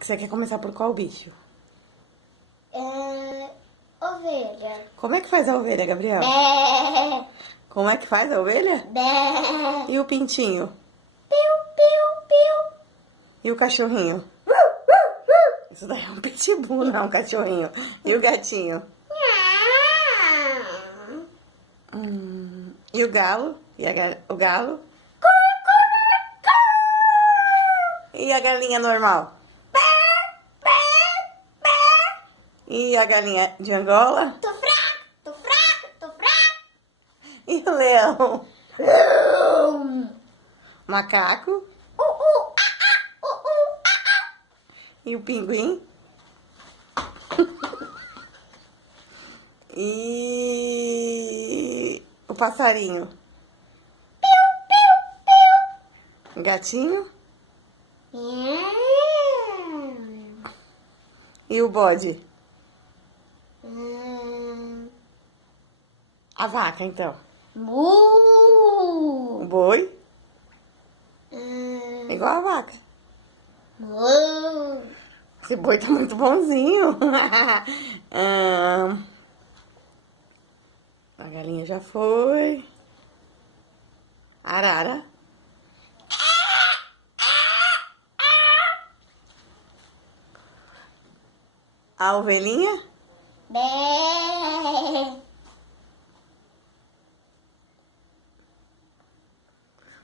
Você quer começar por qual bicho? Ovelha. Como é que faz a ovelha, Gabriel? Bé. Como é que faz a ovelha? Bé. E o pintinho? Piu, piu, piu. E o cachorrinho? Isso daí é um pitbull, não é um cachorrinho. E o gatinho? E o galo? E o galo? E a galinha normal? E a galinha de Angola? Tô fraco, tô fraco, tô fraco. E o leão? Macaco? E o pinguim? E o passarinho? O gatinho? E o bode? A vaca, então? O boi? Igual a vaca. Esse boi tá muito bonzinho. A galinha já foi. Arara. A ovelhinha? Bé.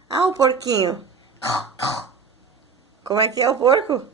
Ah, o porquinho. Como é que é o porco?